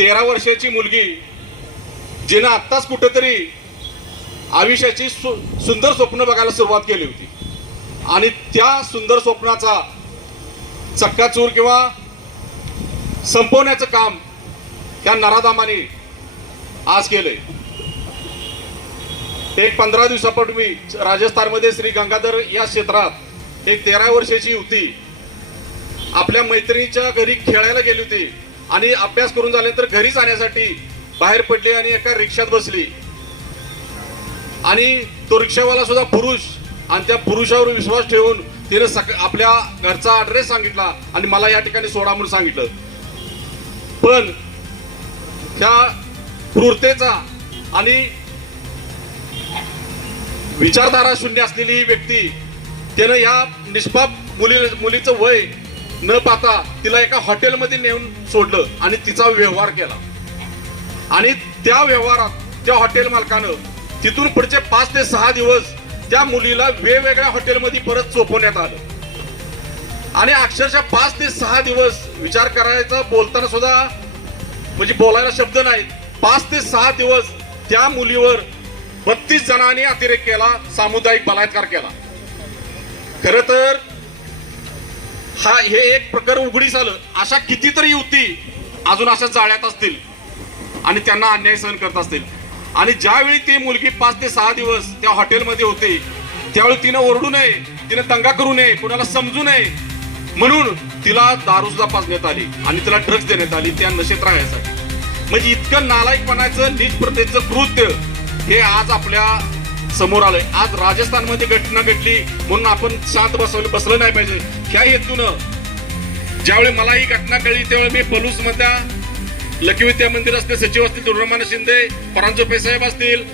13 वर्षाची मुलगी जिनं आत्ताच कुठेतरी आयुष्याची सुंदर स्वप्न बघायला सुरुवात केली होती आणि त्या सुंदर स्वप्नाचा चक्काचूर किंवा संपवण्याचं काम त्या नराधामाने आज केलंय। एक 15 दिवसापूर्वी राजस्थानमध्ये श्री गंगाधर या क्षेत्रात एक 13 वर्षाची युवती आपल्या मैत्रिणीच्या घरी खेळायला गेली होती आणि अभ्यास करून झाल्यानंतर घरी जाण्यासाठी बाहेर पडली आणि एका रिक्षात बसली आणि तो रिक्षावाला सुद्धा पुरुष आणि त्या पुरुषावर विश्वास ठेवून तिने आपल्या घरचा ॲड्रेस सांगितला आणि मला या ठिकाणी सोडा म्हणून सांगितलं। पण त्या क्रूरतेचा आणि विचारधारा शून्य असलेली ही व्यक्ती त्यानं या निष्पाप मुलीचं वय न पाहता तिला एका हॉटेलमध्ये नेऊन सोडलं आणि तिचा व्यवहार केला आणि त्या व्यवहारात त्या हॉटेल मालकानं तिथून पुढचे 5 ते 6 दिवस त्या मुलीला वेगवेगळ्या हॉटेलमध्ये परत सोपवण्यात आलं आणि अक्षरशः 5 ते 6 दिवस विचार करायचा बोलताना सुद्धा म्हणजे बोलायला शब्द नाहीत। 5 ते 6 दिवस त्या मुलीवर 32 जणांनी अतिरेक केला, सामुदायिक बलात्कार केला। खरं तर हे एक प्रकार उघडीस आलं। अशा कितीतरी युवती अजून अशा जाळ्यात असतील आणि त्यांना अन्याय सहन करत असतील आणि ज्यावेळी ती मुलगी 5 ते 6 दिवस त्या हॉटेलमध्ये होते त्यावेळी तिनं ओरडू नये, तिनं दंगा करू नये, कुणाला समजू नये म्हणून तिला दारू सुद्धा पाजण्यात आली आणि तिला ड्रग्ज देण्यात आली त्या नशेत राहण्यासाठी। म्हणजे इतकं नालायकपणाचं नीच प्रतेचं कृत्य हे आज आपल्या समोर आलंय। आज राजस्थानमध्ये घटना घडली म्हणून आपण शांत बसलं नाही पाहिजे। ह्या हेतूनं ज्यावेळी मला ही घटना कळली त्यावेळी मी पलूस मधल्या लकी विद्या मंदिर असतील, सचिव असतील दुर्रमान शिंदे, परांजोपे साहेब असतील,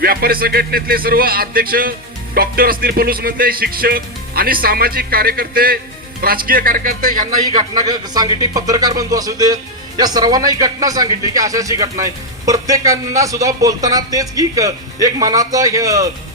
व्यापारी संघटनेतले सर्व अध्यक्ष, डॉक्टर असतील पलूस मधले, शिक्षक आणि सामाजिक कार्यकर्ते, राजकीय कार्यकर्ते यांना ही घटना सांगितली, पत्रकार बंधू असू दे, या सर्वांना ही घटना सांगितली की अशाची घटना आहे। प्रत्येकांना सुद्धा बोलताना तेच की एक मनाचा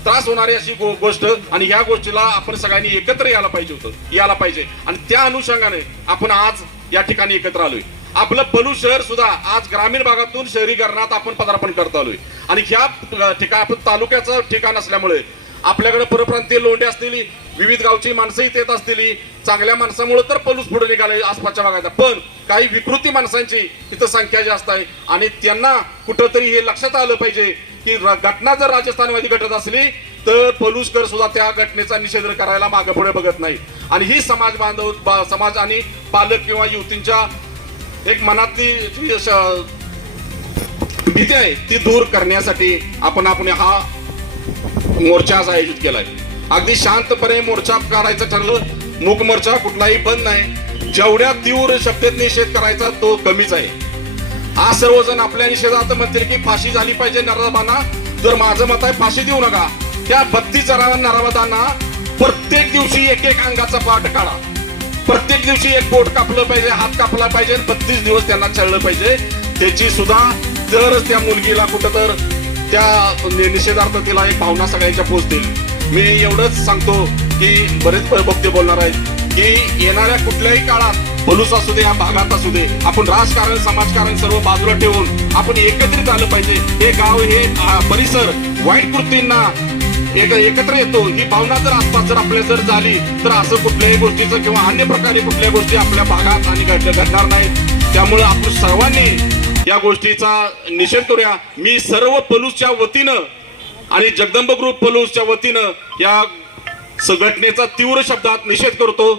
त्रास होणारी अशी गोष्ट आणि ह्या गोष्टीला आपण सगळ्यांनी एकत्र यायला पाहिजे आणि त्या अनुषंगाने आपण आज या ठिकाणी एकत्र आलोय। आपलं पलूस शहर सुद्धा आज ग्रामीण भागातून शहरीकरणात आपण पदार्पण करत आलोय आणि ह्या ठिकाण आपण तालुक्याचं ठिकाण असल्यामुळे आपल्याकडे परप्रांतीय लोंढे असतील, विविध गावची माणसं इथे येत असतील, चांगल्या माणसामुळे तर पलूस पुढे निघाले आसपासच्या भागात। पण काही विकृती माणसांची तिथं संख्या जास्त आहे आणि त्यांना कुठंतरी हे लक्षात आलं पाहिजे की घटना जर राजस्थानमध्ये घडत असली तर पलूसकर सुद्धा त्या घटनेचा निषेध करायला मागे पुढे बघत नाही आणि ही समाज बांधव समाज आणि पालक किंवा युवतींच्या एक मनातली भीती आहे ती दूर करण्यासाठी आपण हा मोर्चा आज आयोजित केलाय। अगदी शांतपणे मोर्चा काढायचं ठरलं, मूक मोर्चा कुठलाही बंद नाही, जेवढ्या तीव्र शब्दात निषेध करायचा तो कमीच आहे। आज सर्वजण आपल्या निषेधार्थ म्हणतील की फाशी झाली पाहिजे नराधमांना, जर माझं मत आहे फाशी देऊ नका। त्या 32 नराधमांना प्रत्येक दिवशी एक अंगाचा पाठ काढा, प्रत्येक दिवशी एक बोट कापलं पाहिजे, हात कापला पाहिजे, 32 दिवस त्यांना छळलं पाहिजे। त्याची सुद्धा तरच त्या मुलगीला कुठं तर त्या निषेधार्थ तिला एक भावना सगळ्यांच्या पोहोचतील। मी एवढंच सांगतो की बरेच वक्ते बोलणार आहेत की येणाऱ्या कुठल्याही काळात पलूस असू दे या भागात असू दे आपण राजकारण समाजकारण सर्व बाजूला ठेवून आपण एकत्रित आलं पाहिजे। हे गाव हे परिसर वाईट कृतींना एकत्र येतो ही भावना जर आसपास जर आपल्या जर झाली तर असं कुठल्याही गोष्टीचं किंवा अन्य प्रकारे कुठल्या गोष्टी आपल्या भागात आणि घडणार नाहीत। त्यामुळे आपण सर्वांनी या गोष्टीचा निषेध करूया। मी सर्व पलूसच्या वतीनं आणि जगदंब ग्रुप पलूसच्या वतीनं या संघटनेचा तीव्र शब्दात निषेध करतो।